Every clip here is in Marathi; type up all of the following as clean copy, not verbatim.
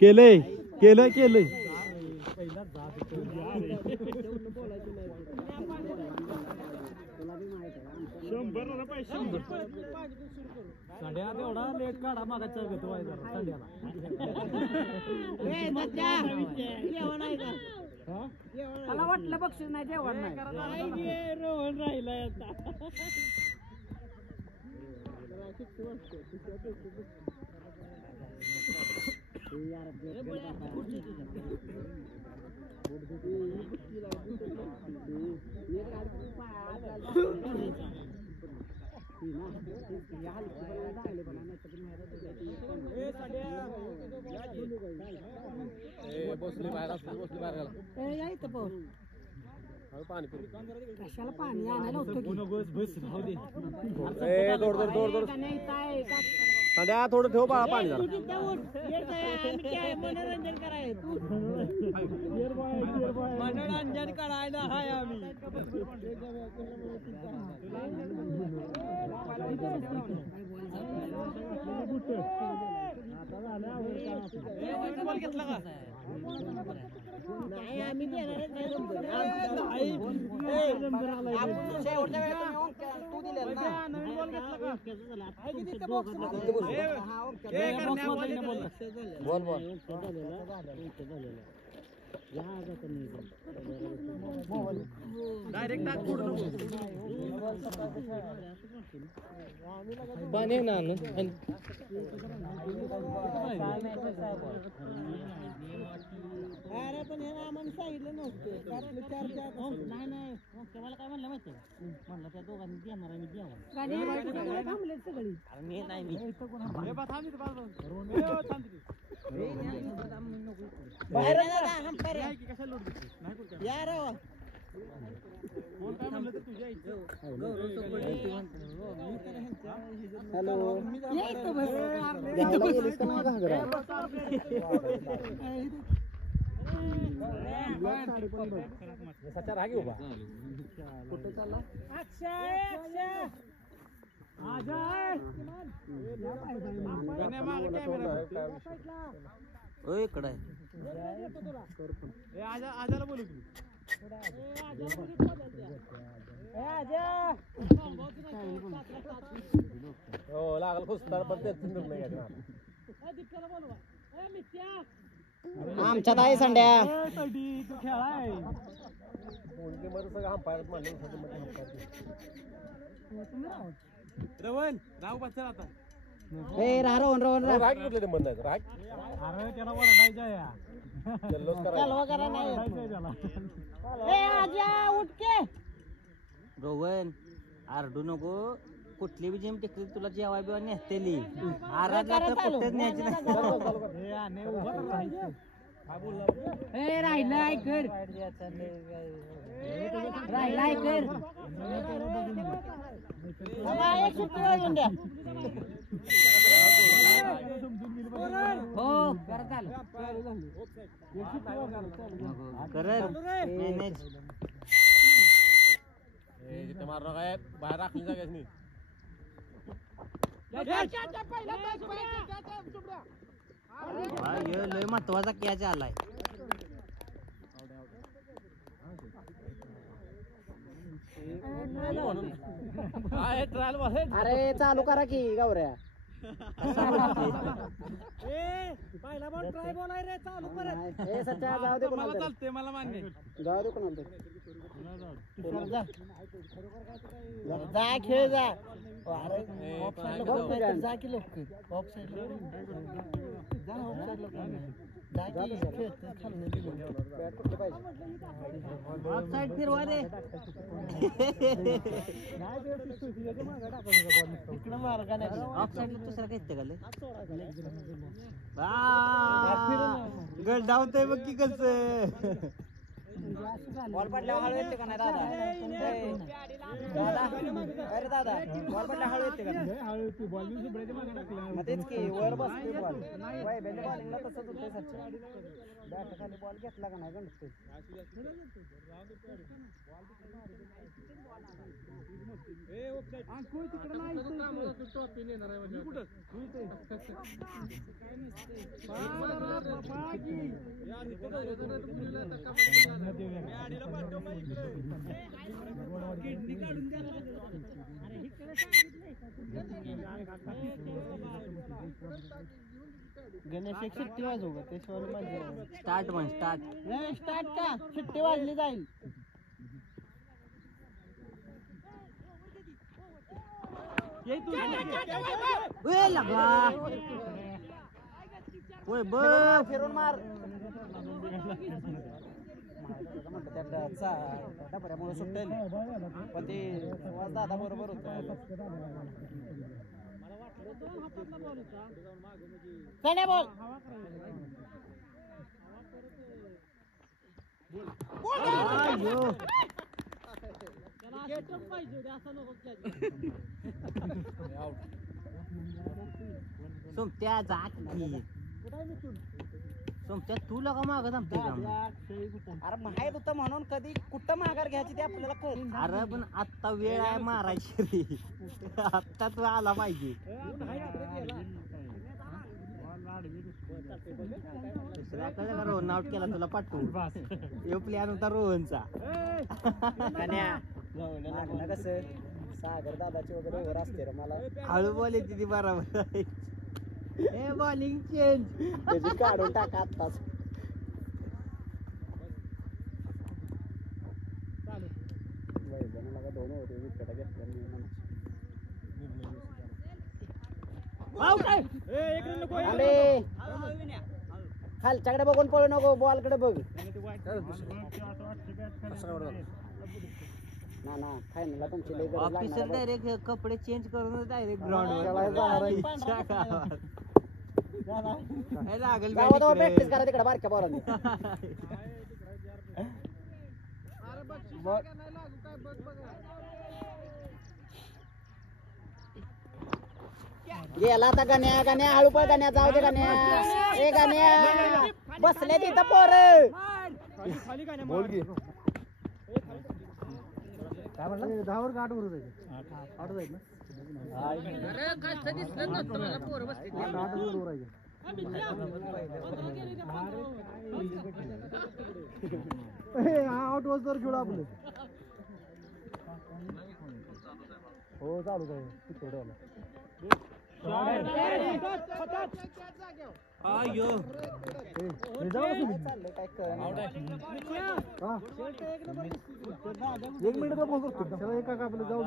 केलंय केलंय केलंय साड्या तेवढा लेट काढा मागायचा घेतो मला वाटलं बक्षीस नाही जेवण नाही रोहन राहिलाय आता कशाला पाणी आणायला साड्या थोडं ठेव बाळा पाणी मनोरंजन करायचं मनोरंजन करायला हाय आम्ही घेतला का नाही आम्ही डायरेक्ट पाणी ना अरे पण हे आम्हाला सांगितलं नव्हतं नाही नाही मला काय म्हणलं माहिती म्हणलं त्या दोघांनी देणार आहे मी जेवण थांबले सगळी मी नाही मी आजाला बोलू तुम्ही हो लागल खुसणार पण तेच आमच्यात आहे संड्या तू खेळाय रवण राव बस आता रोहन रोहन राग कुठले मन नाही राग अरे त्याला वरडायचं या रोहन आरडू नको कुठली बी जिम टिकली तुला जेव्हा बिवा नेसतेली आराधला तर कुठेच न्यायची नाही राहिलाय कर राहिलाय कर हो करत मार काय बाहेर राखली जागा नाही लय महत्वाचा कॅच आलाय अरे चालू करा की गावऱ्या पहिला बॉल ट्राय बॉल आहे रे चालू परत ए सच्चा जाऊ दे कोणाला चालते मला मान्य जाऊ दे कोणाला जा खेळ जा अरे ऑफ साइड जा की लोक ऑफ साइड जा ऑफ साइड जा की खेळ खाली बॅट कुठे पाहिजे ऑफ साइड फिरवा रे नाही बॅट सुशीला मागे टाकून बॉल इकडे मार का नाही ऑफ साइड दुसरा काय येते गाले गल डावतोय बघ की कसं बॉल पडल्यावर हळू येते का नाही दादा अरे दादा बॉल पडल्यावर हळू येते का नाही मग तेच की वर बसते बॉल वैभ्याच्या बॉलिंगला तसंच होतंय सच्चा बॅट खाली बॉल घेतला का नाही गणपती गणेश एक शिट्टी वाजवू का ते स्टार्ट म्हण स्टार्ट का शिट्टी वाजली जाईल फिरून मार डबऱ्यामुळे सुटेल पण ते दादा बरोबर होत बॉल सोमत्या सोमत्या तुला का मागत आमते अरे माहित होतं म्हणून कधी कुठं माघार घ्यायची ते आपल्याला कळत अरे पण आत्ता वेळ आहे मारायची रे आत्ता तू आला पाहिजे दुसऱ्याकडे का रोहन आउट केला तुला पाठवून यो प्लॅन होता रोहनचा कसं सागर दादाची वगैरे ओव्हर असते रे मला हळू बॉल येते ती बरोबर हे बॉलिंग चेंज त्याची काढून टाका आत्ताच दोन होते विकेट घेतल्या खालच्याकडे बघून पळू नको बॉल कडे बघ ना फायनलला तुमची लई गरज ऑफिसर डायरेक्ट कपडे चेंज करून डायरेक्ट ग्राउंड लागेल प्रॅक्टिस करा तिकडे बारक्या बॉलांनी गेला आता गाण्या हळू पळ गाण्या जाऊ दे गाण्या ए गाण्या बसले तिथं पोर बोल की काय म्हटलं 10 वर 8 वर जायचं 8 जाईल ना अरे काय दिसलं ना तुम्हाला पोर बसते 8 वर राहायचं ए आउट वॉज तर खेळू आपले हो चालू काय तिकडे आयो एक मिनिट का फोन करतो एका का आपलं जाऊ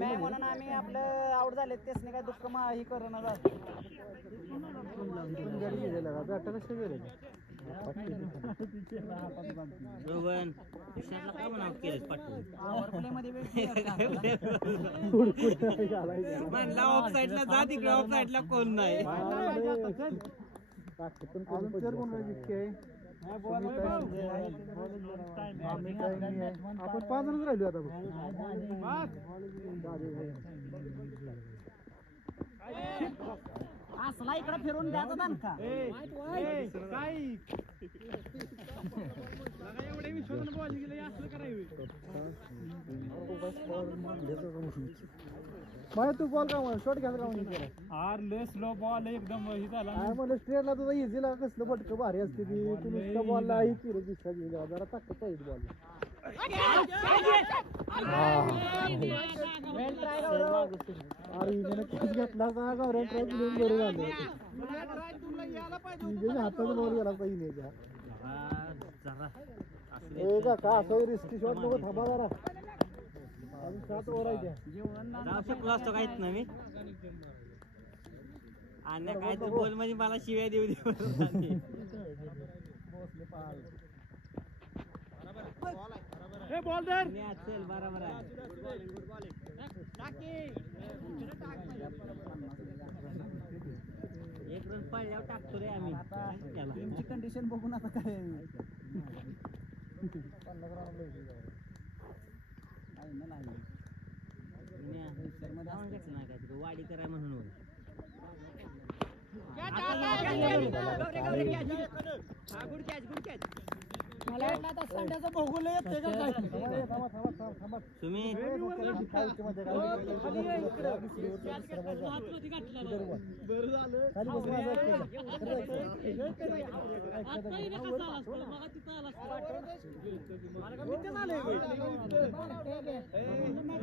म्हणून आम्ही आपलं आउट झाले त्यासने काय दुःख ही करणं ऑफ साईडला जा तिकडे ऑफ साईडला कोण नाही आपण 5 जण राहिलो आता असला इकडे फिरून द्यायचा दणका तू बॉल का शॉट घ्यायला का लय स्लो बॉल एकदम हे झाला मला स्ट्रेटला तुझा इझीला कसलं फटकं भारी असते ती तू नुसतं बॉलला ही किरो दिसता जरा ताकद पाहिजे बॉल अरे हिने कॅच घेतला का गौरव ट्राय घेऊन बरोबर आलं हाताचा बॉल गेला पाहिजे का असं रिस्की शॉट नको थांबा जरा जाऊ शकलो असतो काहीच ना मी आणि काय तू बोल म्हणजे मला शिव्या देऊ दे असेल बरोबर आहे एक रन पडल्यावर टाकतो रे आम्ही टीमची कंडिशन बघून आता काय वाडी करा म्हणून मला आता संध्याचं भोगून येते का काय तुम्ही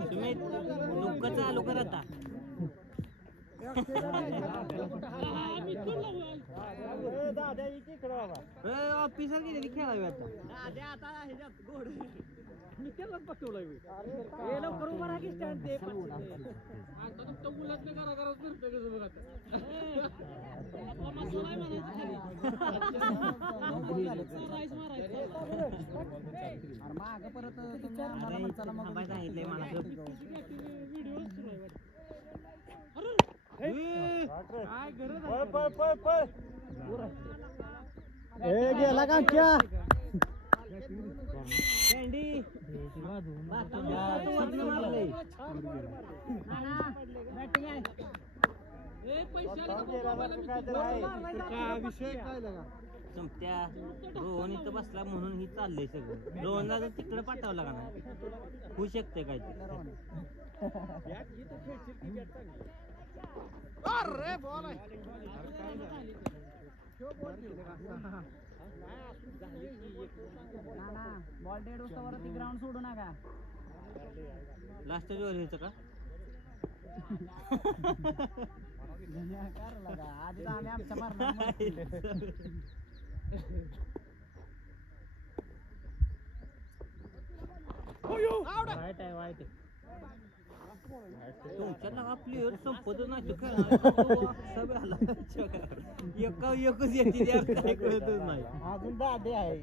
तुम्ही दुःख चालू करत ऑफिसर गेले खेळावे आता लवकर उभा राहा की स्टँड ते माग परत सांगितलंय मला गेला का संपत्या रोहन इथं बसला म्हणून ही चाललंय सगळं रोहनला जर तिकडे पाठवला का नाही होऊ शकते काय बॉल डेड वरती ग्राउंड सोडू नका लास्ट वर यायचं का आधी आम्ही आमच्या मारणार वाईट आहे वाईट तुमच्या नावा प्लेअर संपत नाही एकच येते काय कळतच नाही अजून दादे आहे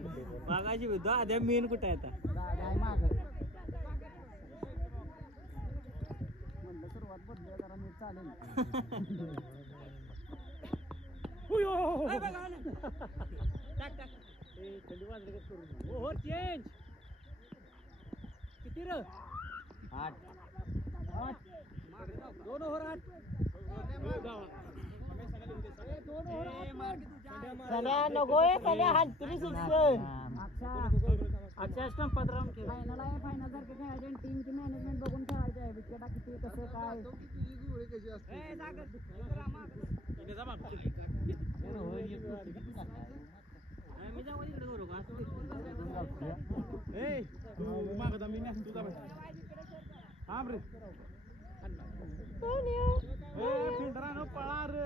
मागाशी दाद्या मेन कुठे आहे आता दादे आहे माग म्हणलं सुरुवात बदलूया जरा नीट चालेल चेंज किती र 8 दोन ओव्हर 8 फायनल आहे फायनल सारखं खेळायचे टीमची मॅनेजमेंट बघून खेळायचे आहे विकेटा किती कसं काय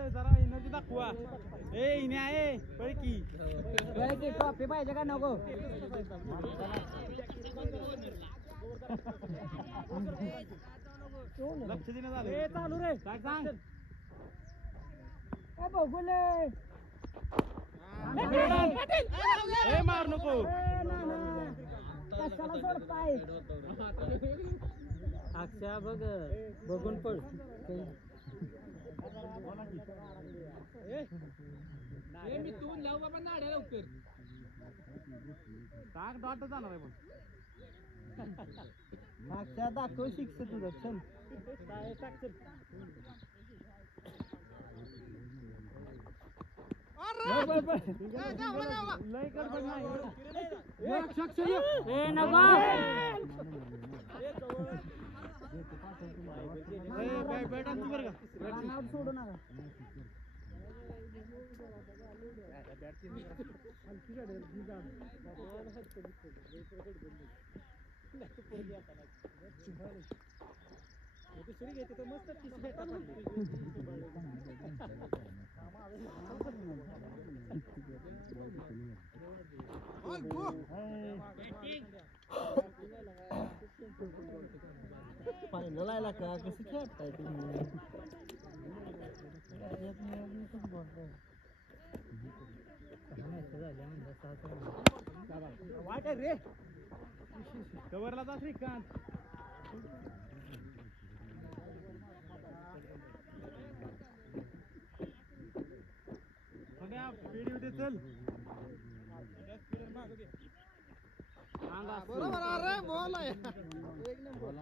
जरा एनर्जी दाखवा ट्रॉफी पाहिजे का नको लक्ष देणं झालं चालू रे काय सांग बघूले मार नको कशाला सोडताय अक्षा बघ बघून पड मी तू लाव बाबा नाड्या लवकर टाक डॉट जाणार आहे पण मागच्या दाखव शिक्ष तुझं चल सोडू नका लायला का कसं खेळताय तुम्ही रे कवरला जा श्रीकांत चल बरोबर अरे बॉल आहे एक नंबर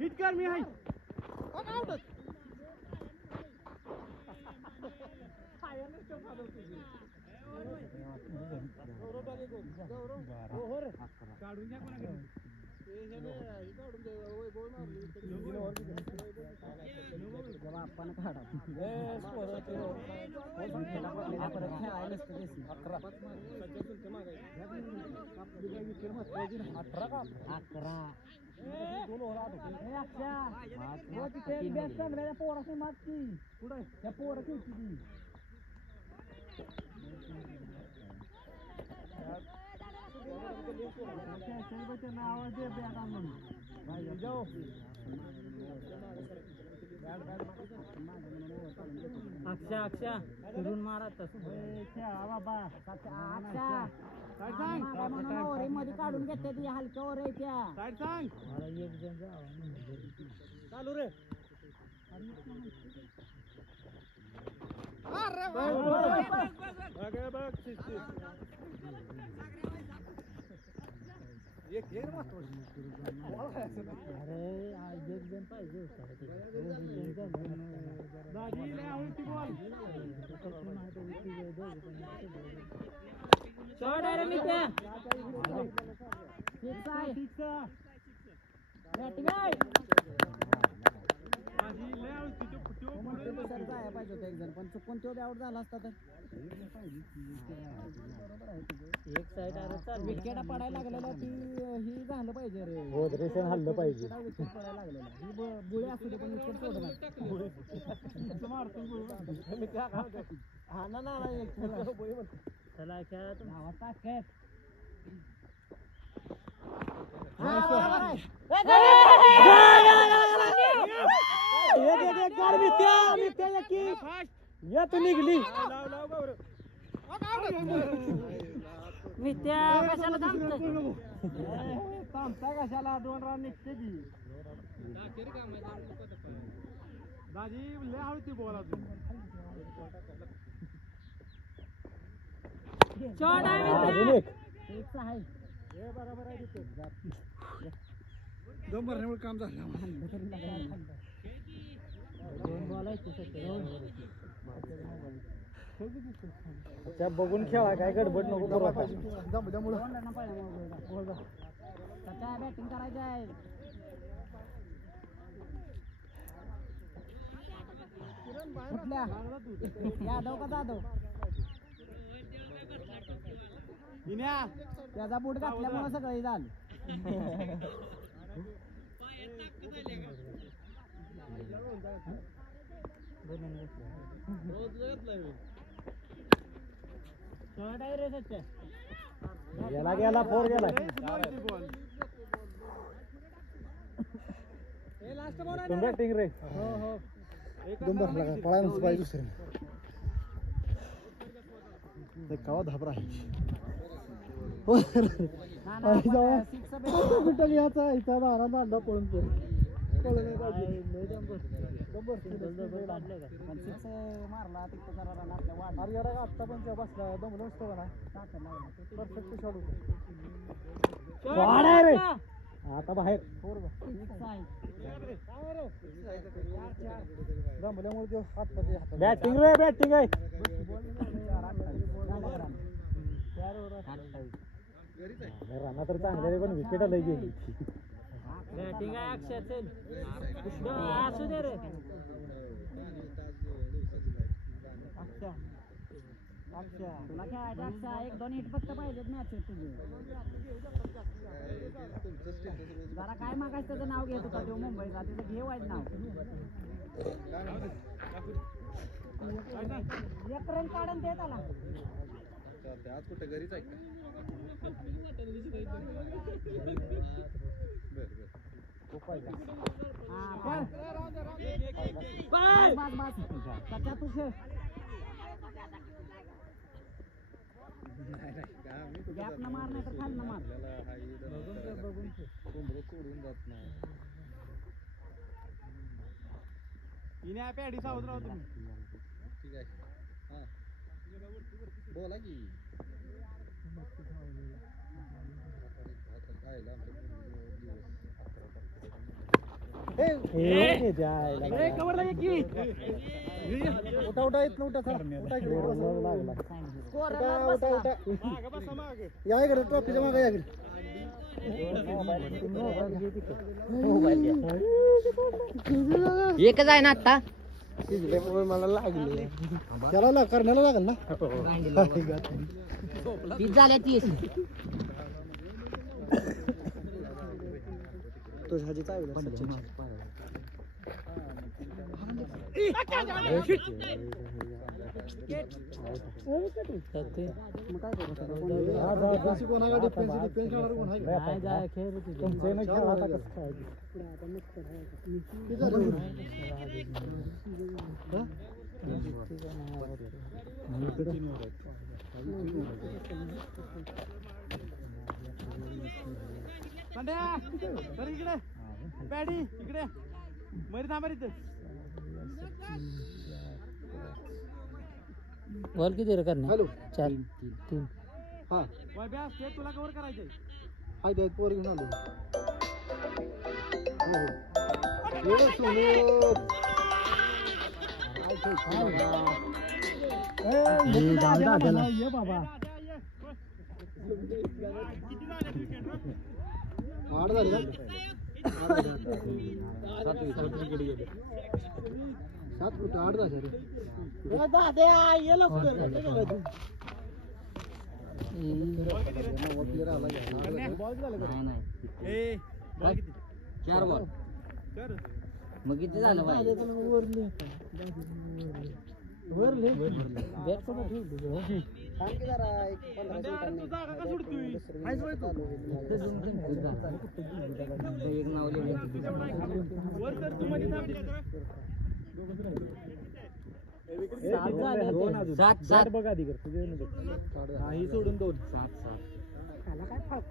हिट कर मी आहे काढून घ्या कोणाकडे आपण काढा पोराची मागची पुढे त्या पोरा खेळची आवाज दे अक्षा अक्षा फिरून मारत मध्ये काढून घेते ती हलक्या वर त्या चालू रे एक जण पाहिजे पण चुकून तो आउट झाला असता तर एक साईड विकेट पडायला लागलेला ती ही झालं पाहिजे रे हल्लं पाहिजे विकेट पडायला लागलेला ही बुळे असू दे पण विकेट सोडणार हा ना चला खेळा तुम्ही ताकद या तू निघली मित्या कशाला थांबता कशाला 2 रन निघते ती दाजी लय आवडती बॉल अजून शॉट आहे मित्या आहे हे बरोबर आहे तिथे दम भरण्यामुळे काम झालं 2 बॉल आहेत त्या बघून खेळा काय गडबड नको करू बॅटिंग करायचं आहे यादव का जाधव त्याचा बूट घातल्यामुळे सगळं झालं गेला गेला फोर गेला बॅटिंग रे हो पळायला पाहिजे दुसरे कवा धाबरा पळून मारला तिकडे आत्ता पण बसला दमलो असतो ना परफेक्ट शॉट रे आता बाहेर दमल्यामुळे बॅटिंग रे बॅटिंग आहे राणा तर चांगल्या पण विकेट लय गेली बॅटिंग आहे अक्षय असू दे रे तुला खेळायचं अक्षा 1-2 हिट फक्त पाहिजेत मॅच तुझे जरा काय मागायचं त्याचं नाव घेत होता तो मुंबईचा त्याचं घे वाईट नाव एक रन काढून देत आला आज कुठे घरीच आहे तू खेळ गॅप न मार नाही तर खाल न मार सोडून जात नाही पॅडी सावध राहा तुम्ही ठीक आहे हा बोला की उठा उठा येत नव्हता या इकडे ट्रॉफीच्या मागे या एकच आहे ना आता मला लागले त्याला करण्याला लागेल ना 30 झाल्या 30 तुझ्या चांगलं इकडे पॅडी इकडे मरी थांबा इथे वर किती रे करणार हॅलो 4 3 हा ते तुला कव्हर करायचंय हाय द्या पोर घेऊन आलो एवढं सोडून ये बाबा 8 झाले का 7 8 झाले ये लवकर नाही 4 बॉल मग किती झालं पाहिजे एक नाव सात बघा तिकडे ही सोडून 2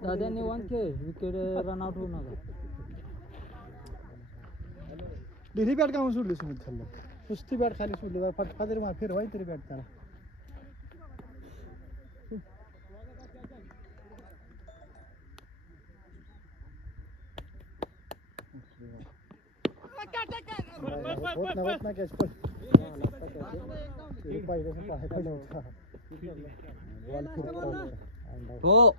दादा निवांत खेळ विकेट रन आउट होऊ नका दिली बॅट का सोडली सुमित खाल्लं नुसती बॅट खाली सोडली फटका तरी मार फिरवाय तरी बॅट त्याला होत ना कॅच पण हो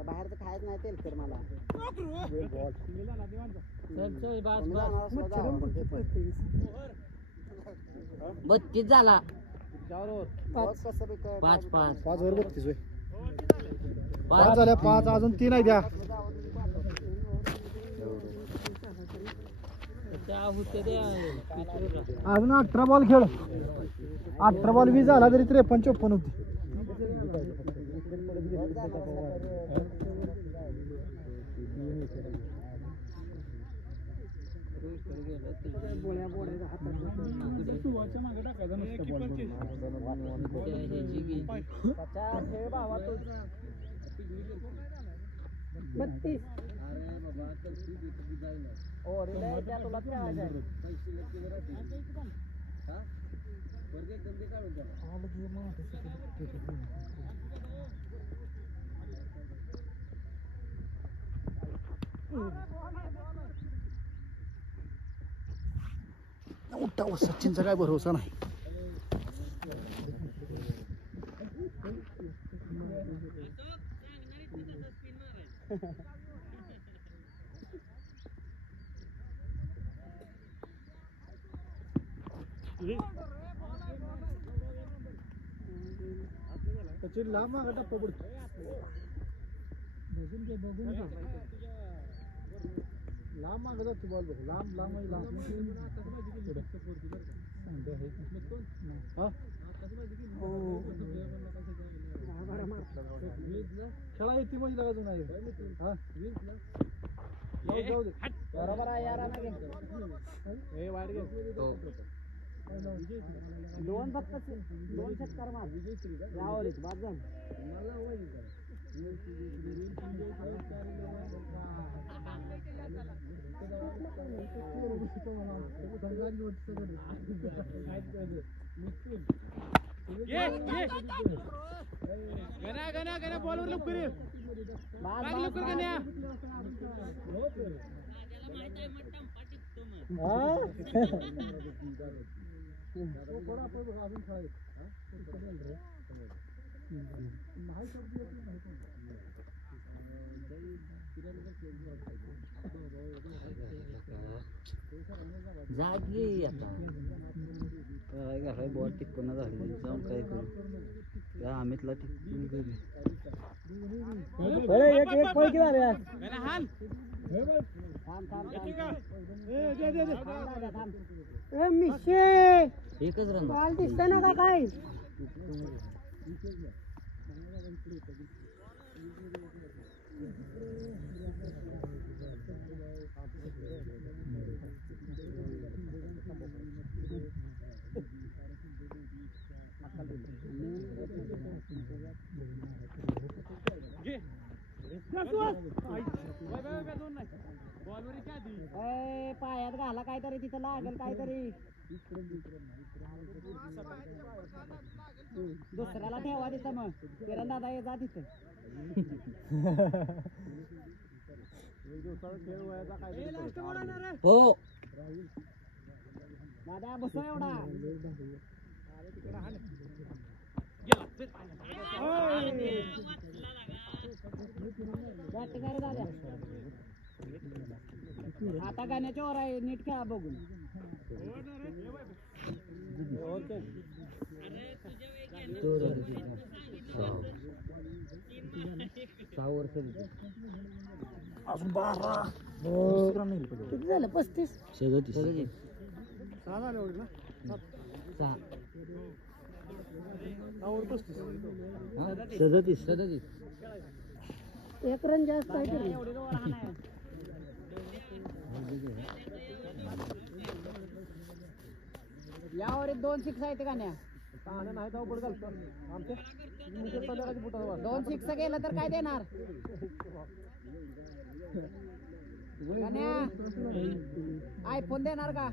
बाहेर तर खायच नाही तेल तर मला 32 झाला 5 5 वर 32 5 झाल्या 5 अजून 3 आहे द्या अजून 18 बॉल खेळ 18 बॉल 20 झाला तरी 53-54 होती तेव्हा सचिनचा काय भरोसा नाही. सचिन लांब मागा टप्पा पडतो. लांब मागे जातो बॉल बघ. लांब लांब खेळा येते म्हणजे लागायचं नाही. जाऊ दे. बरोबर आहे यार. दोन फक्त 2 षटकार मार यावर बाद झालं. बॉलवर लवकर जागी आता बॉल टिकून झाली. जाऊन काय करू त्या अमितला टिकून गेली. एकच रन बॉल दिसतोय ना का काय. पायात घाला काहीतरी तिथं लागेल काहीतरी. दुसऱ्याला ठेवा तिथं मग. किरण दादा ये जा तिथं. हो दादा बसो एवढा. बॅटिंग आहे दादा. आता गाण्याच्या वर आहे. नीट खेळा बघून. अजून 12. किती झालं 35. 37 6 झाले एवढे ना. 37 एक रन जास्त आहे. यावर 2 6 आहेत गाण्या. 2 6 गेलं तर काय देणार. आयफोन देणार का.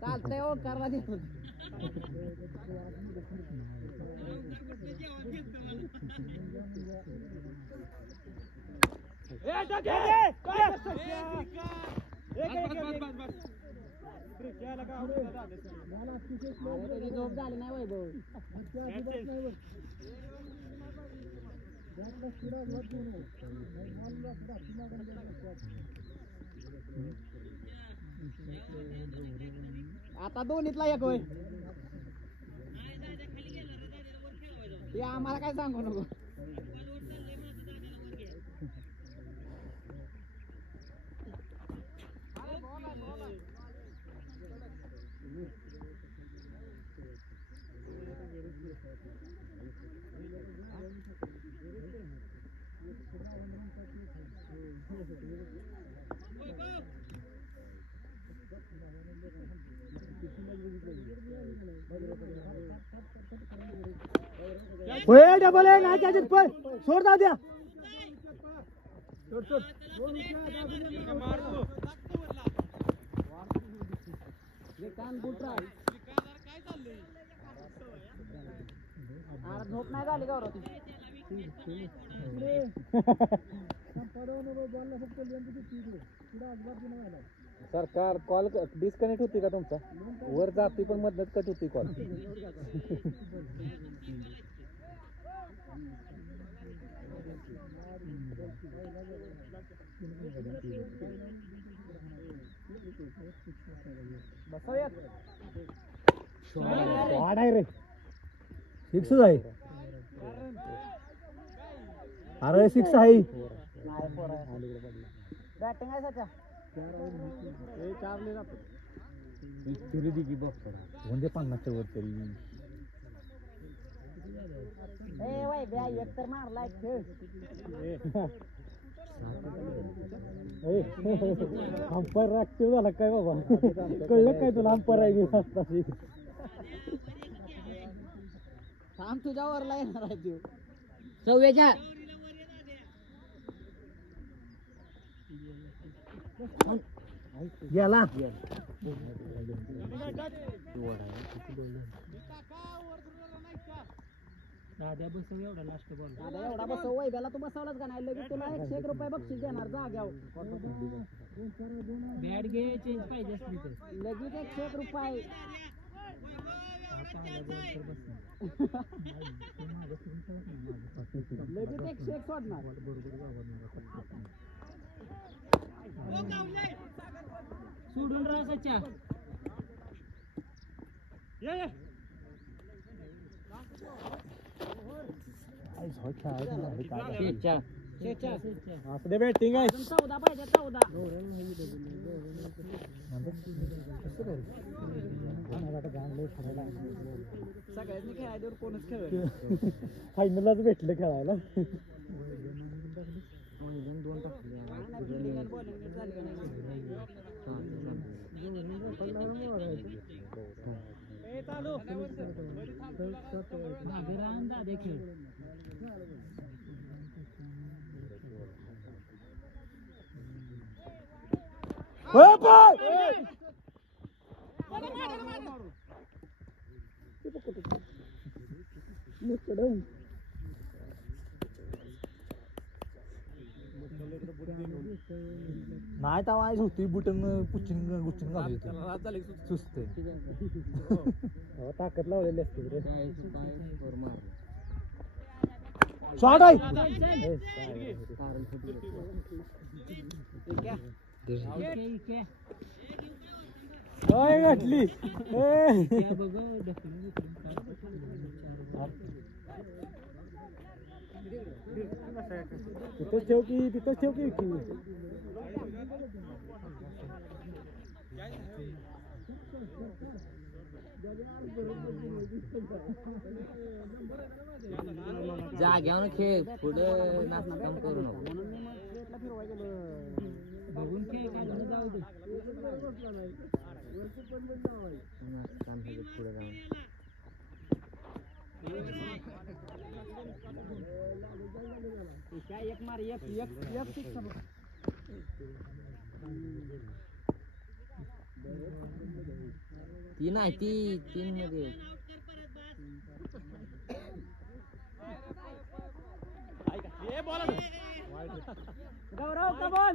चालतंय ओंकारला देतो. झोप झाली नाही वैभव. आता दोन्हीतला एक होय. ते आम्हाला काय सांगू नको. डबल आहे ना. सोड जाऊ द्या. झोप नाही झाली गौरव. फक्त सरकार कॉल डिस्कनेक्ट होती का तुमचा वर जाती पण मधनच कट होती कॉल रे सिक्स आहे अरे सिक्स आहे बॅटिंग आहे सध्या म्हणजे 50च्या वर तरी ए वय ब्या एक तर मारलाय खेळ अंपायर ऍक्टिव्ह झाला काय बाबा कळलं काय तुला अंपायर आहे थांब तुझ्यावरला येणार आहे तू सव्वेच्या गेला दादा एवढा बसव वैभ्याला तू बसवलाच का नाही लगेच तुला 101 रुपये बक्षीस देणार जाग्यावर बॅट घे चेंज पाहिजे असली तर लगेच 101 रुपये लगेच 101 सोडणार सोडून राहायच्या असं बॅटिंग आहे 14 पाहिजे 14 सगळ्यांनी खेळायच्यावर कोणच खेळ फायनलच भेटलं खेळायला नाही तर वाईज होती बुटन पुचिन गुचिन घालू सुस्त ताकद लावलेली असते शॉट आहे घातली तिथंच ठेव की जाग्यावर खेळ पुढं नाच काम करू नको म्हणून मी मग प्लेटला फिरवाय गेलो बघून खेळ काय जाऊ दे नाच काम पुढे जाऊन काय एक मार एक सिक्स ती नाही ती 3 मध्ये गौरव कमोन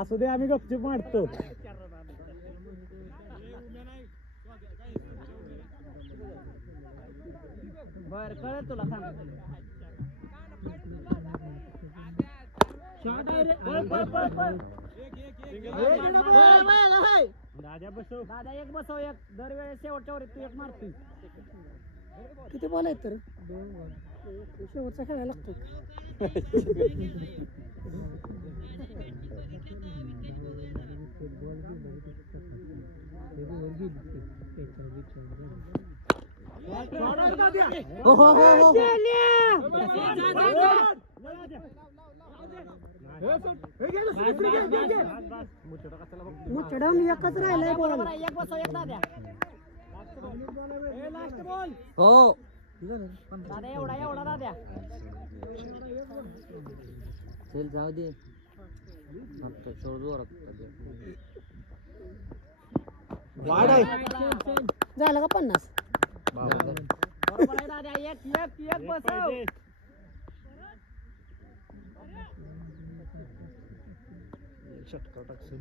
असू दे आम्ही गपचूप मारतो बर कळेल तुला सांग शॉट आहे रे दादा एक बसव एक दरवेळेस शेवटच्या वरीत तू एक मारतोय किती बॉल आहेत तर शेवटचा खेळायला लागतो मुचडम एकच राहिलाय बरोबर एक बसव एक दादा लास्ट बॉल हो दादा एवढा दादा चल जाऊ दे फक्त जोरात वाढ आहे झालं का 50 बरोबर बरोबर आहे दादा एक बसव षटकार टाकशील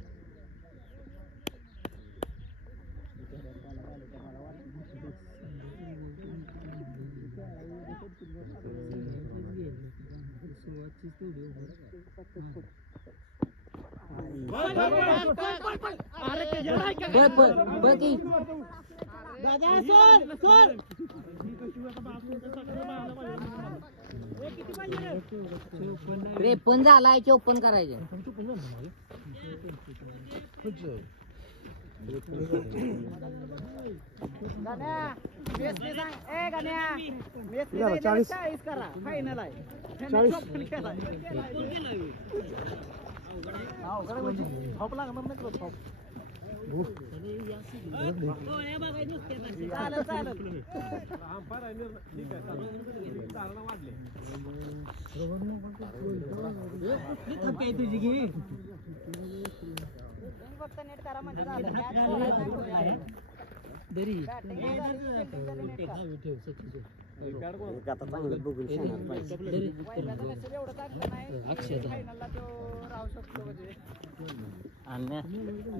त्रेपन्न झालाय 54 करायचे फायनल आहे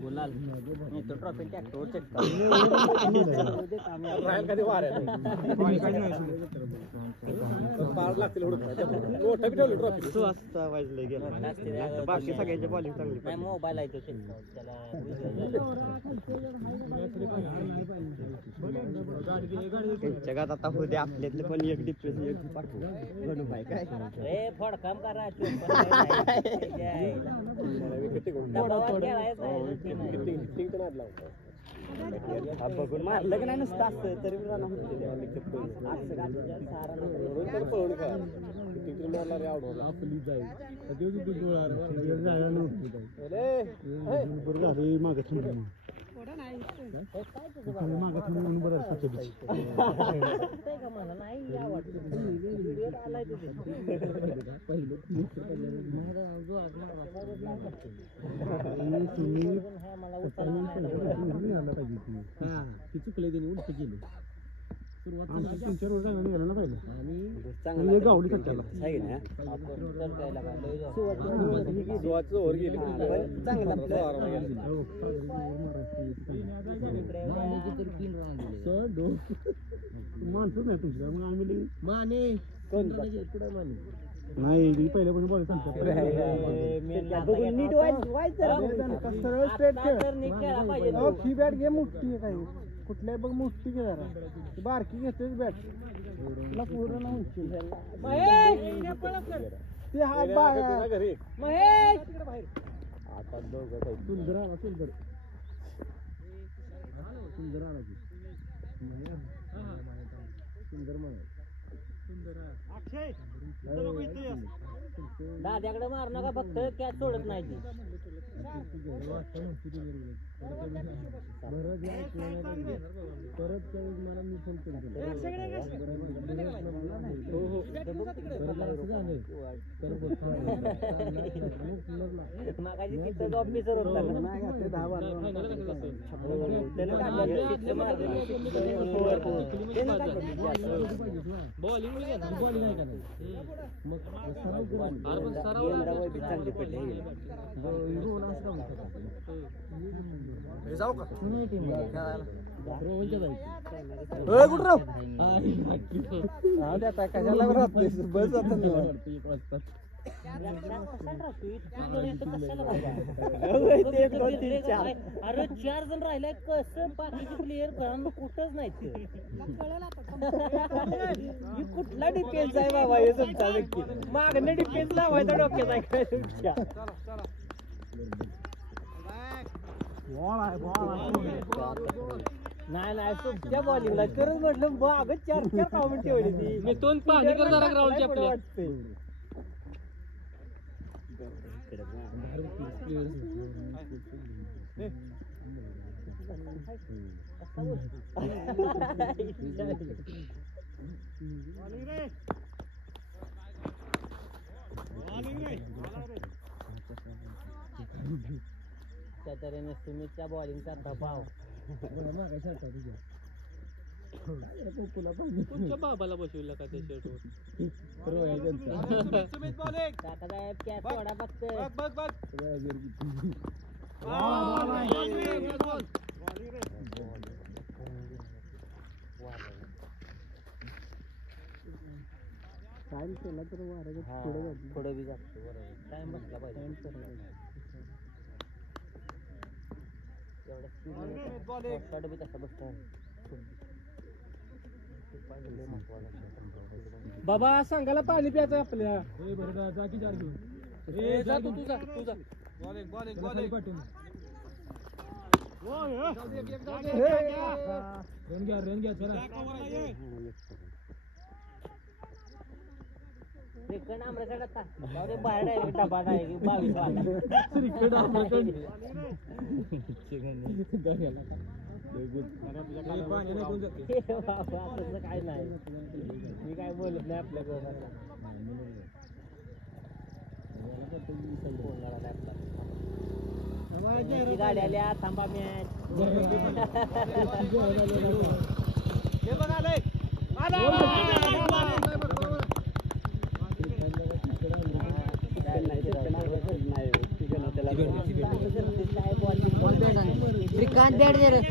गुलाल मी तो ट्रॉफी ट्रॅक्टर चेक बाकी सगळ्यांच्या बॉलिंग चांगली मोबाईल आहे तो त्याला जगात आता होते आपल्यातले पण एक डिप्रेस एक पाठवू भाई काय फडकाम करा बघून मारलं की नाही नुसतं असतं तरी चुकले त्यांनी उलट केली गावली माणसच नाही तुमच्या मग आम्ही माने नाही पहिल्यापासून बॉल सांगतात ही बॅट घे मोठी आहे काही कुठल्या बघ मोठी घे जरा बारकी घेतेच बॅट तुला पूर्ण उंची ते हा सुंदर आला सुंदर सुंदर आला सुंदर दाद्याकडे मार नका फक्त कॅच सोडत नाही ती परत मला मी फोन मागाशी तिथं ऑफिसर होता जाऊ का कशाला बस अरे 4 जण राहिले कसं बाकीचे प्लेयर कुठंच नाही कुठला डिफेन्स आहे बाबा हे तुमचा व्यक्ती मागणं डिफेन्स लावायचा डोक्यात आहे काय तुमच्या नाही तुमच्या बॉलिंगला करत म्हटलं बागच 4 कॉमेंट ठेवली ती मी दोन पाणी कर जरा ग्राउंडच्या वाटते त्या तऱ्हेने सुमितच्या बॉलिंगचा दबाव कोणत्या बाबाला बसविला का त्या शर्टवर काकासाहेब कॅप सोडा फक्त टाइम केला तर पुढे बी जातो बरोबर टाइम बसला पाहिजे एवढा बी तसा बसतो बाबा सांगायला पाणी प्यायचं आपल्या जा तू तुझा रन घ्या चला क्रिकेट आमच्याकडे आता बाहेर आहे डबा नाही 22 वाला काय नाही मी काय बोलत नाही आपल्या गाडी आल्या थांबा मॅच श्रीकांत बॅट दे रे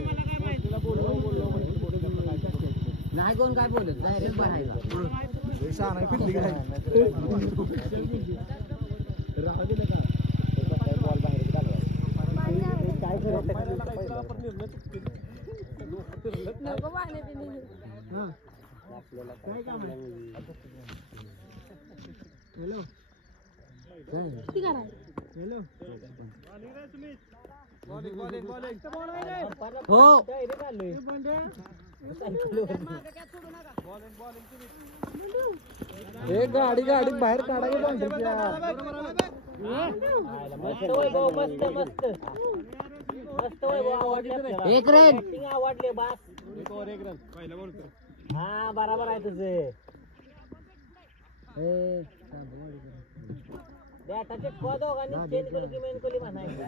नाही कोण काय बोलत डायरेक्ट बाहेर हो गाडी बाहेर काढायला मस्त मस्त मस्त एक रन आवडले बास हा बरोबर आहे तुझे बॅटाचे दोघांनी चेंज केलं की मेन कोली म्हणायचं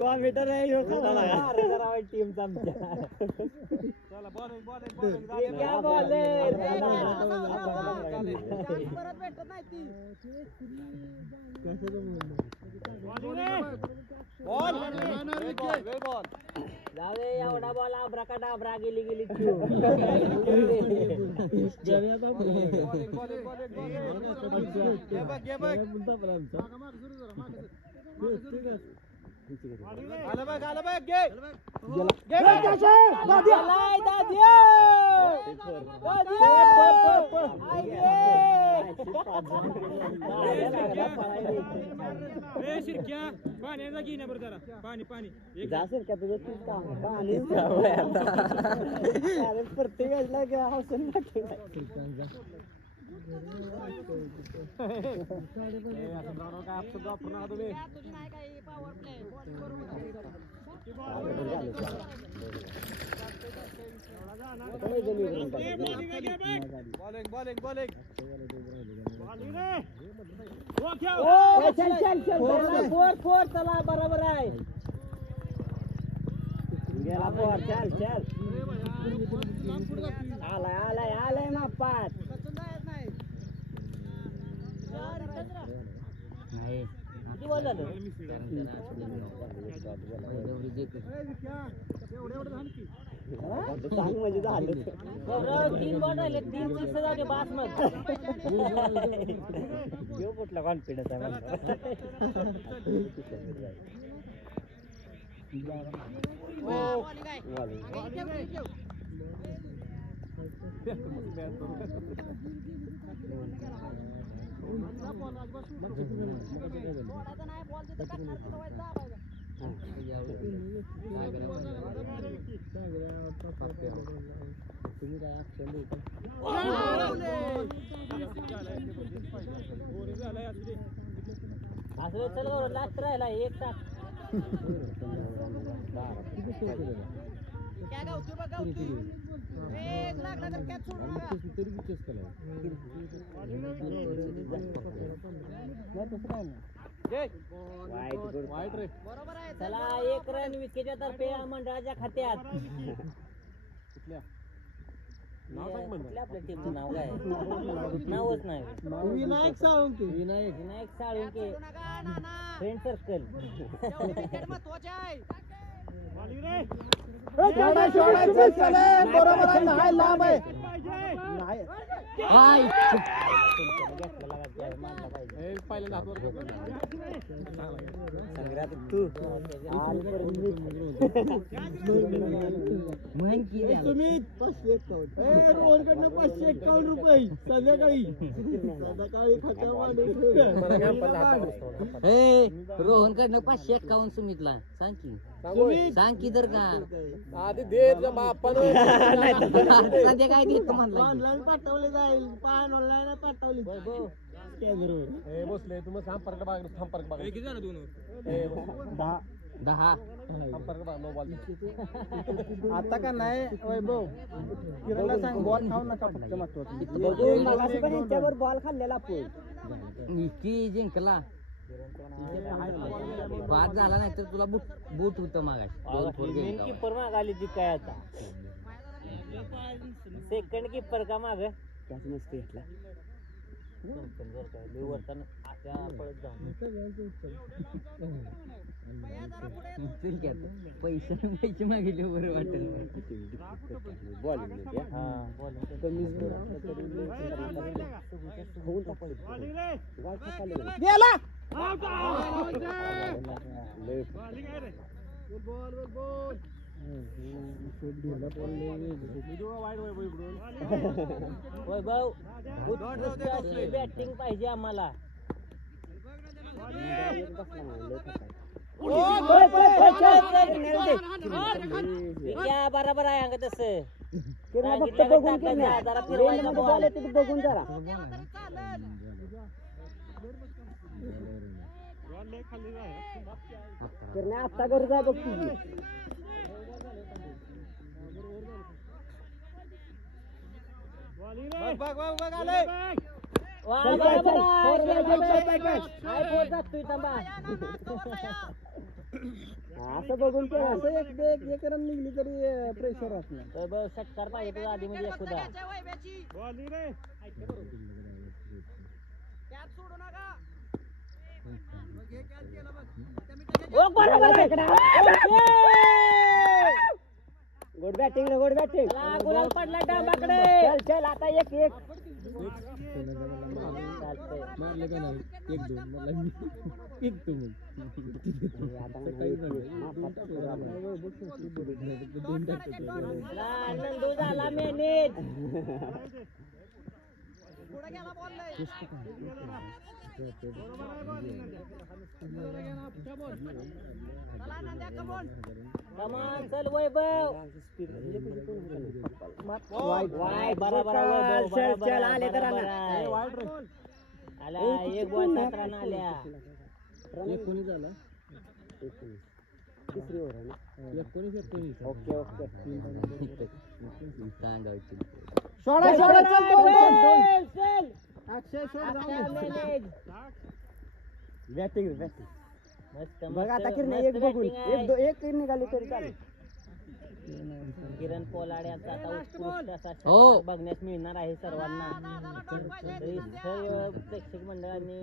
कॉम्प्युटर आहे टीमचा आमच्या जाऊ दे एवढा बॉल आब्रा डाबरा गेली प्रत्येकाला हौसन फोर चला बरोबर आहे गेला फोर चल आलाय ना पाच किती बॉल झालं म्हणजे झालं 3 बॉल राहिले 3 सिक्स झाले बास मग घेऊ कुठला कॉन्फिडन्स आहे असं चल लास्ट राहिला एक तास वाईट रे. चला 1 रन विकेटच्या तर्फे मंडळाच्या खात्यात. कुठल्या आपल्या टीमचं नाव काय? नावच नाही. विनायक साळुंके. Vinayak Salunke friend circle. बरोबर आहे. नाही लांब आहे. नाही. तुम्ही 551 रुपये संध्याकाळी रोहन कडनं 551 सुमितला सांग की. सांग की जर का आधी दे बापानं सध्या काय देतो म्हणला. ऑनलाईन पाठवले जाईल. पान ऑनलाईन पाठवली. बसले तुम्ही संपर्क बघा. संपर्क बघा. 10 संपर्क बघा. No ball. आता का नाही वैभव किरणला सांग बॉल खाऊ नका फक्त महत्वाचं. पण यांच्यावर बॉल खाल्लेला आपण की जिंकला बाद झाला नाही तर तुला बूट होतं मागाय. किपर मागाली ती काय आता. सेकंड किपर का माग नसते घेतला. पैसे मागितले बरं वाटेल. वैभव उत्कृष्ट अशी बॅटिंग पाहिजे आम्हाला. बरोबर आहे अंग तसं बघून जरा आता गरज आहे बघ तुझी. असं बघून असं एक रन निघली तरी प्रेशर असणार. षटकार पाहिजे तुझा आधी म्हणजे सुद्धा. Good batting good batting. गुलाल पडला डाबाकडे. चल चल आता 1-1. मारले का नाही 1-2 मला नंदू झाला मॅनेज. कमान चल वैभव. वाईट बरोबर आले तर आला. 1 बॉल 7 रन आल्या. कोणी झाला तिसरी ओव्हर आहे ना. 19 ओके ओके. बॅटिंग बॅटिंग बघ आता किरण एक बघून एक निघाली तरी चालेल. किरण पोलाड्याचा आता उत्कृष्ट असा षटकार बघण्यास मिळणार आहे सर्वांना. तरी सर्व प्रेक्षक मंडळांनी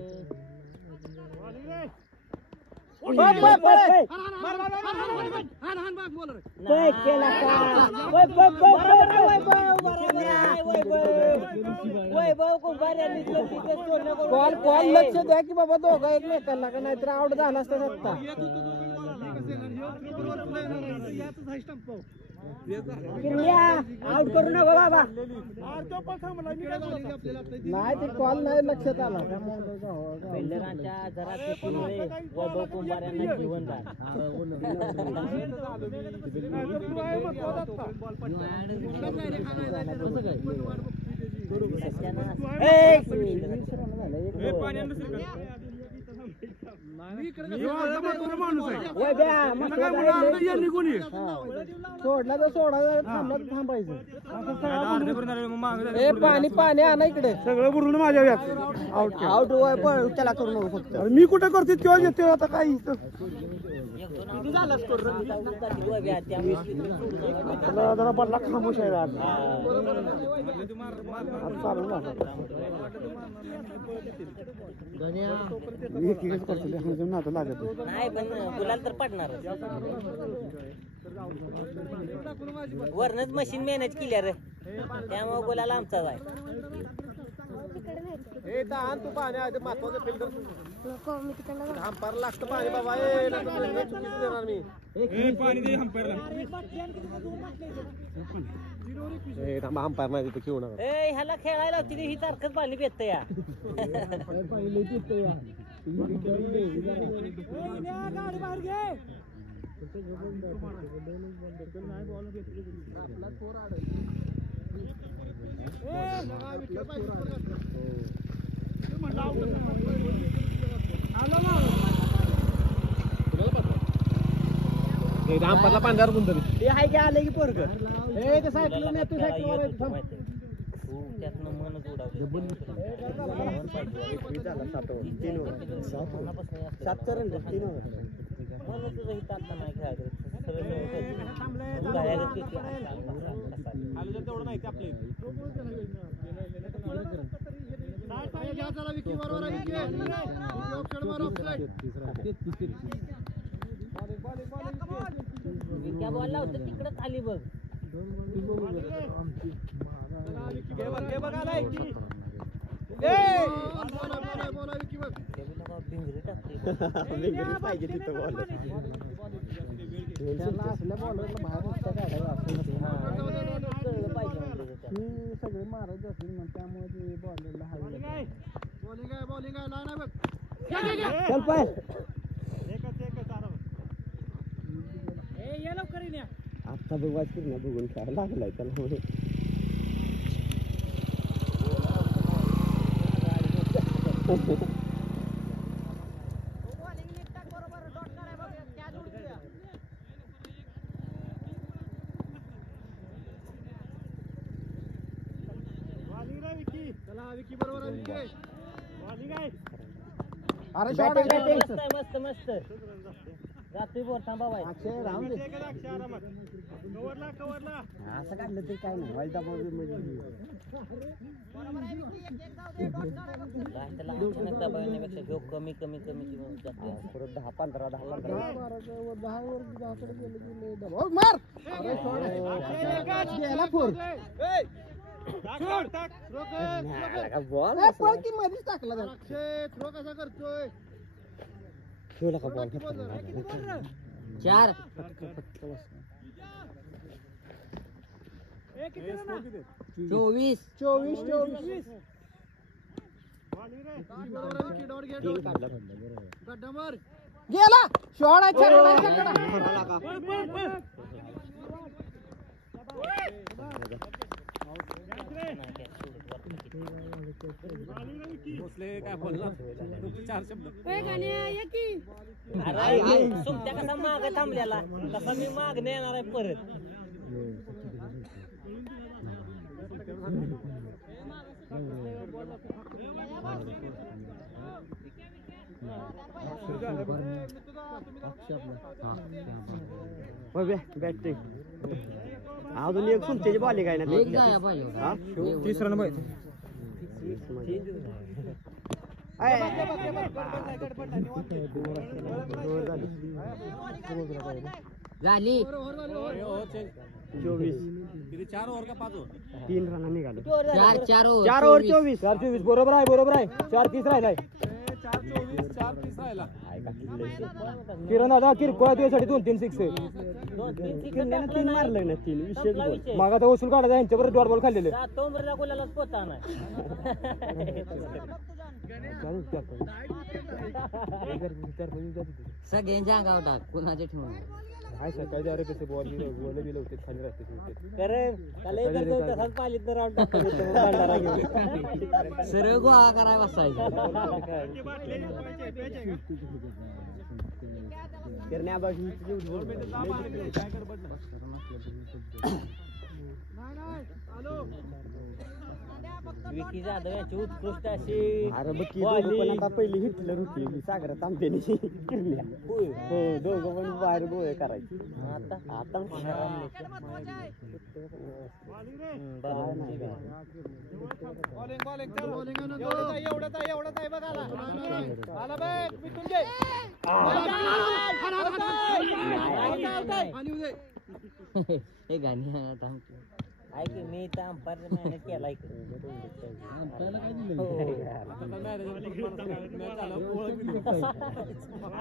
लक्ष द्या की बाबा दोघं एकमेकांना का नाहीतर आउट झाला असता सत्ता. आउट करू नको बाबा. नाही ते कॉल नाही लक्षात आला. बेल्लरांच्या जरा चुकीमुळे वैभव कुंभार यांना जीवनदान. सोडला तर सोडायचं थांबला तर थांबायचं ए पाणी पाणी आणा इकडे सगळं बुरून माझ्या व्याज आउट त्याला करू नको फक्त मी कुठं करते तेव्हा येते आता काही जरा पडला खामोश आहे आज चालू ना लागत नाही पण गुलाल तर पडणार वरनच मशीन मॅनेज केली रे त्यामुळे गुलाल आमचाच आहे तू पाणी महत्वाचं फिल्टर हंपार लागतं पाणी बाबा देणार मी हंपार नाही तिथे घेऊन ह्याला खेळायला होती ही सारखंच पाणी पेत या हंपारला पांढर गुंतरी ते हाय की आलं की पोरग त्यातनं मनच उडावलं म्हणून तुझं हित आता नाही खेळायचं तेवढं माहिती आपले बॉल लावतो तिकडच आली बघ पाहिजे तिथं बॉल सगळे मारायचे असतील मग त्यामुळे ते बॉलरला बॉलिंग आहे नाही बघ चल पाय आता बघ पूर्ण बघून काय लागलाय त्याला अरे मस्त मस्त जातोय बोर थांबा बाय असं काढलं तरी काय नाही वाईट त्याला अचानक दबावण्यापेक्षा घेऊ कमी कमी कमी परत 10-15 मध्येच टाकला कसा करतोय ठेवला का बॉल 4 24 गेला शॉट सुमत्या कसा माग थांबलेला तसा मी माग येणार आहे परत बॅटिंग अजून एक सुमत्याची बॉलिंग आहे ना तिसरा नंबर झाली 24 4 ओव्हर का 5 ओव्हर 3 रन निघाले 4 ओव्हर 24 बरोबर आहे 4-30 राहिलाय 4-30 राहिला किरण दादा किरकोळ तुझ्यासाठी 2-3 सिक्स तीन मारलंय ना 3 विशेष मग आता वसूल काढायचा यांच्यावर डॉट बॉल खाल्लेले गुलालाच पोता नाही सगळ्यांच्या अंगावर टाक कुणाचे ठेवून हाय सकाळी अरे कसे बॉल बिल होते खाली राहते कारण त्याला इतर तो तसाच पालीत राऊंड टाकतो सरळ गोळा कराय बसायचं विकी जाधव याची उत्कृष्ट अशी अरे बघ की पण आता पहिली हिटलर होती सागरात तांबेनी हो दोघं पण बाहेर गोळे करायचे आता हे गाणी ऐक मी तर अंपायर मॅनेज केला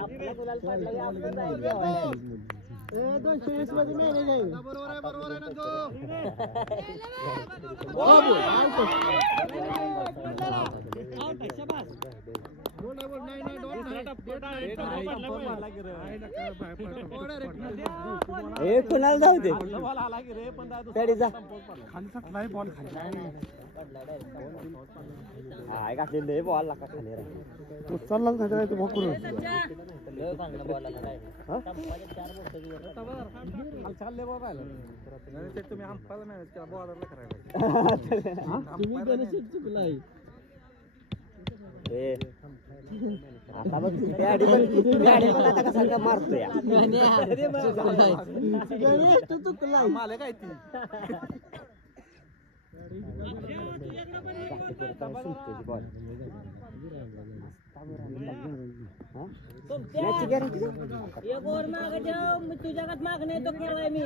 आपल्या गुलाल पडला आपलं जायचं 220 मध्ये मॅनेज आहे कुणाला जाऊ दे तरी जा हाय घातलेलं बॉल लाका खाली उचललाच नाही तर भोकरून तुम्ही अंपायरला मॅनेज केला बॉलरला करायला आता बघ गाडी पण आता कसा मारतोय चुकला मला काय ती एक ओव्हर मागे जाऊ मी तुझ्या गात मागणे तो खेळाय मी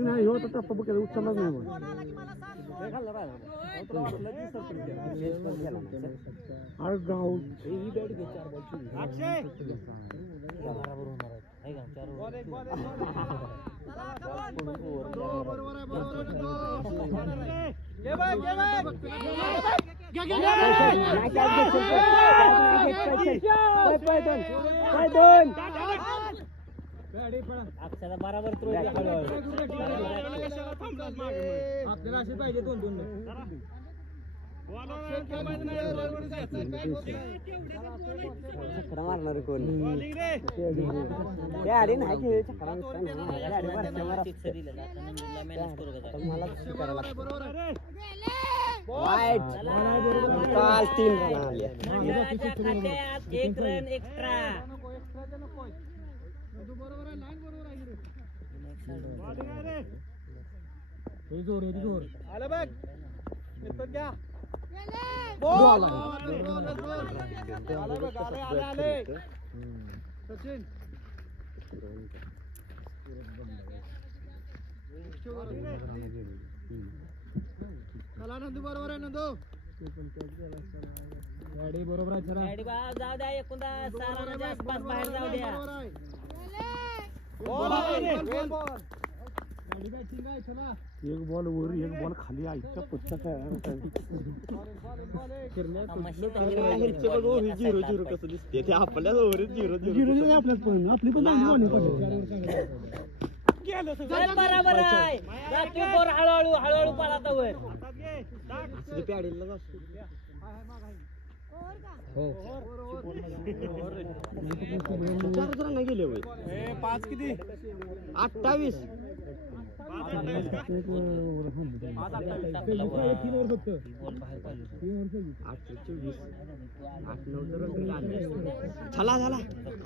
नाही हो तर टप्पा बघायला उचललाच नाही अक्षरा बराबर आपल्याला असे पाहिजे 2-2 छकडा मारणार कोण गाडी नाही खेळ छकडा मला करायला वाईट काल 3 रन आले 1 रन एक्स्ट्रा जोर आलं बघ घ्या आले सचिन चला नंदू बरोबर आहे नंदू गाडी बरोबर आहे चला गाडी जाऊ द्या एकूणदा 6 रनाच्या आसपास बाहेर जाऊ द्या एक बॉल वर एक बॉल खाली आईच्या पुस्तक आपल्याला आपली पण बरोबर आहे हळूहळू पाळाता वर गेले 5 किती 28 झाला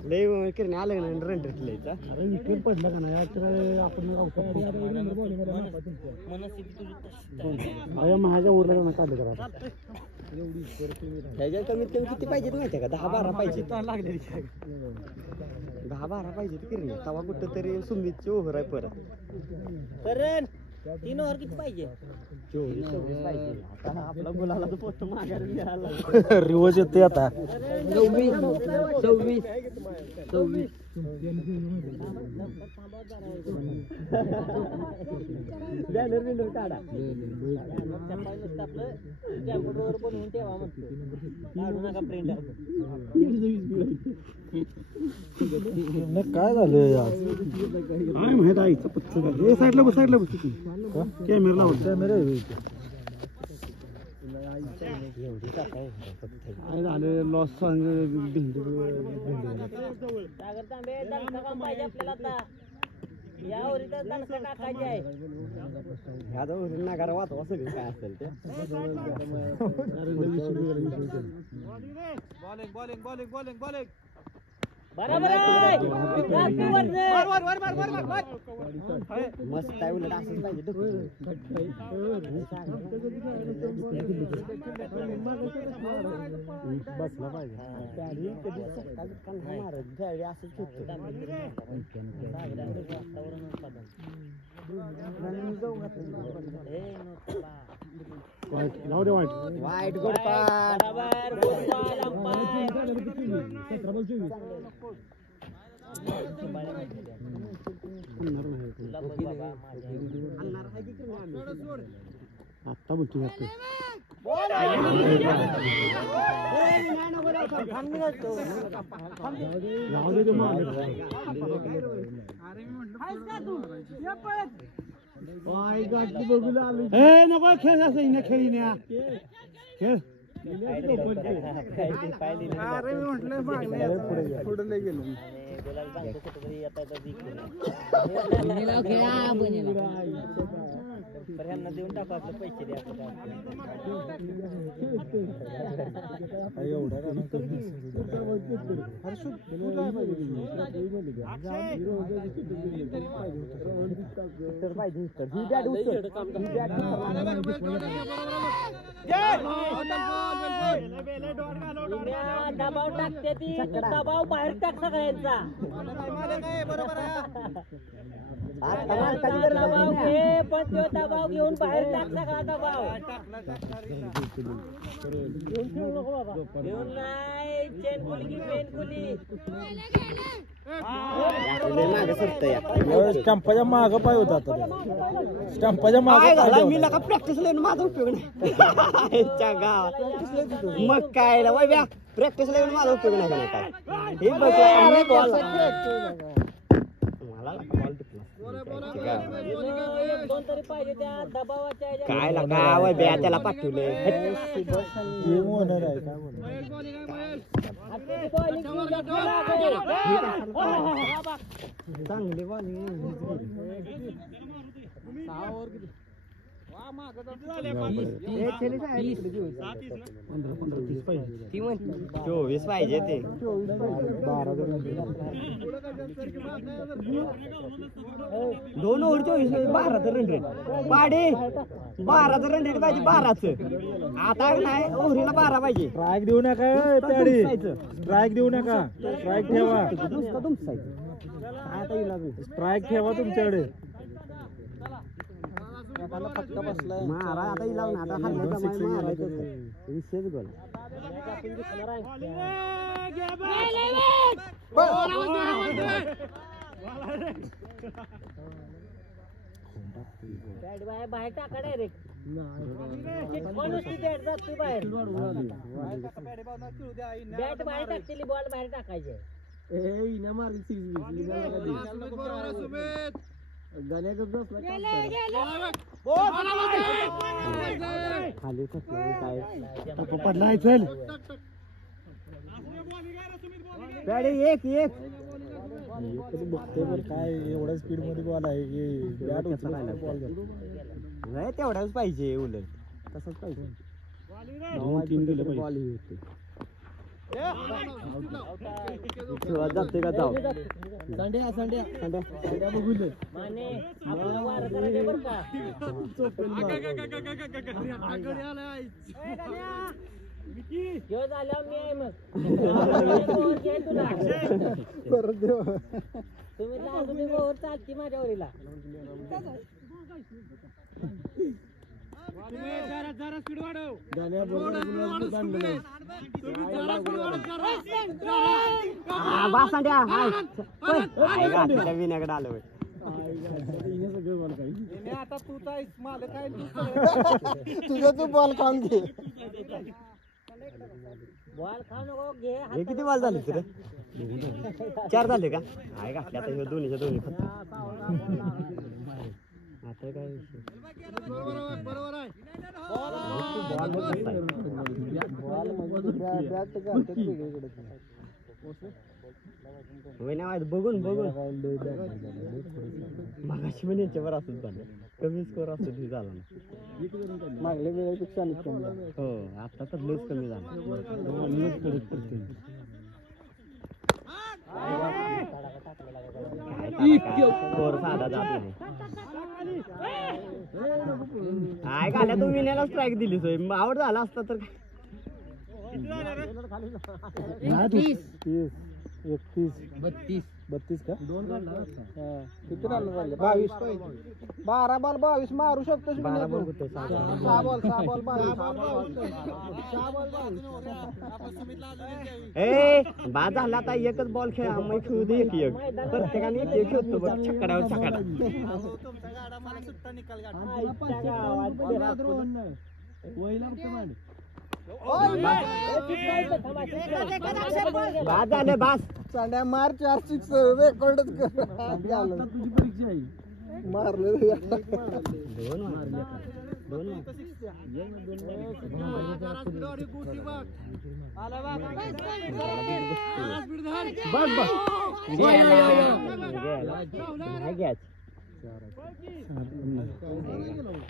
लय करणे आलं ना रन रेटलायचा अरे विकेट पडला का नाही आपण माझ्या उरला ना काढलं करा त्याच्या कमीत कमी किती पाहिजेत माहितीये का 10-12 पाहिजे 10-12 पाहिजे किरणे तवा कुठं तरी सुमितची ओव्हर आहे परत करण 3 ओव्हर किती पाहिजे 24 पाहिजे आता आपला गुलाला तो पोस्ट माघारी घ्यायला रिवर्स येते आता 26 बॅनर बिनर काढा कॅम्प्युटरवर बनवून ठेवा म्हणतो काढू नका प्रिंटर काय झालं आज काय माहित आईचं पत्त हे साईडला बस कॅमेरा लावून कॅमेरा काय झालं लॉस सागर तांबे दणका काम पाहिजे आपल्याला आता यावर इथं दणका टाकायचे आहे नागारा वाचवा सगळं काय असेल ते बरोबर आहे मस्त आहे उलट असंच पाहिजे बसला पाहिजे वाईट गोड आत्ता बोलतो जातो नको खेळ असं खेळी खेळ पुढे लय गेलो ह्यांना देऊन टाका आपले पैसे द्या दबाव टाकते ती दबाव बाहेर टाक सगळ्यांचा दबाव घे पण तो दबाव घेऊन बाहेर टाक सगळा दबाव घेऊन नाही चेनकुली की पेनकुली स्टंपाच्या माग पाय होता स्टंपाच्या माग मी लका प्रॅक्टिस लावून माझा उपयोग नाही मग काय प्रॅक्टिस लावून माझा उपयोग नाही काय हे बॉल दोन तरी पाहिजे त्या दबावाच्या काय लागा ब्या त्याला पाठवले चांगले चोवीस पाहिजे ते दोन ओव्हर 24 12 रन रेट पाडे 12 रन रेट पाहिजे 12च आता नाही ओव्हरीला 12 पाहिजे स्ट्राईक देऊ नका स्ट्राईक देऊ नका स्ट्राईक ठेवा स्ट्राईक ठेवा तुमच्याकडे फटका बसलाय मारा आता इला आता हल्ल्याचा मारायचं विशेष गोल बाहेर टाका डायरेक्ट बॅट जाते बाहेर बॅट बाहेर टाकलेली बॉल बाहेर टाकायचे खाली काय पडलाय चल एक बघतोय बरं काय एवढ्या स्पीड मध्ये बॉल आहे की बॅट नाही तेवढाच पाहिजे उलट तसंच पाहिजे 2-3 दिलं पाहिजे बॉल जाते का जाऊ संड्या बघून माने आपल्याला वार करायचे बरं का ह्यो झाल्यावर मी आहे मग तुला तुम्ही तुम्ही ओव्हर चालती माझ्या वरीला बासांड्या विण्याकडे आलं आता तू मालक आहे तुझा तू बॉल खाऊन घे. बॉल खाऊ नको घे. हे किती बॉल झाले तुरे 4 झाले का आहे का आता हे दोन्हीच्या दोन्ही आता काय बरोबर आहे. बघून मागाशी पण याच्यावर असंच झालं कमी स्कोर असतो झाला ना मागल्या वेळेपेक्षा हो आता तर लस कमी झाला स्कोर साधा जात नाही काय घाल्या तुम्ही विण्याला स्ट्राईक दिली सोय आवड झाला असता तर 32 का 2 किती रन झाले 22 12 बॉल 22 मारू शकतो 12 बॉल होते 6 बॉल 22 ए बाद झाला आता एकच बॉल खेळ आम्ही खेळू दे एक प्रत्येकाने एक खेळतो बघ छकड्यावर छकडा बाद झाले बास चांड्या मार 4 6 रेकॉर्डच कर तुझी परीक्षा आहे मारले 2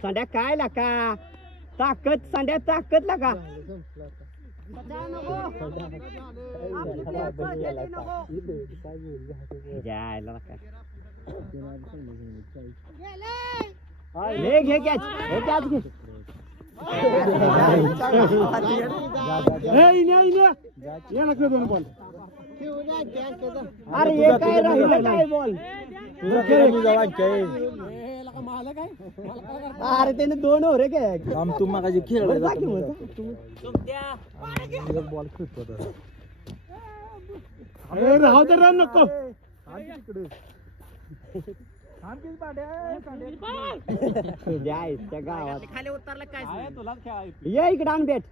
सांड्या काय लाका ताकद सांड्या ताकद लाका घे कॅच अरे हे काय राहिलं काय बॉल अरे त्याने 2 हो रे काय तू मागाशी खेळ बॉल खेळतो राहू दे रन नको त्या गावात खाली उतरला काय ये इकडे आण बेट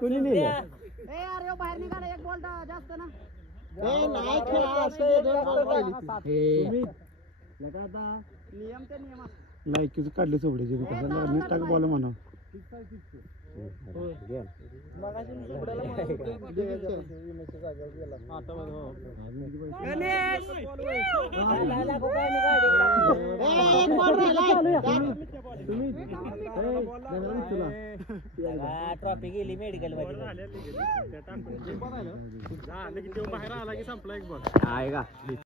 कुणी दिले बाहेर निघाला 1 बॉल जास्त ना लायकीच काढले चोबडीचे टाक बॉल म्हणा ट्रॉफी गेली मेडिकल मध्ये बाहेर आला की संपला एक बॉल आहे का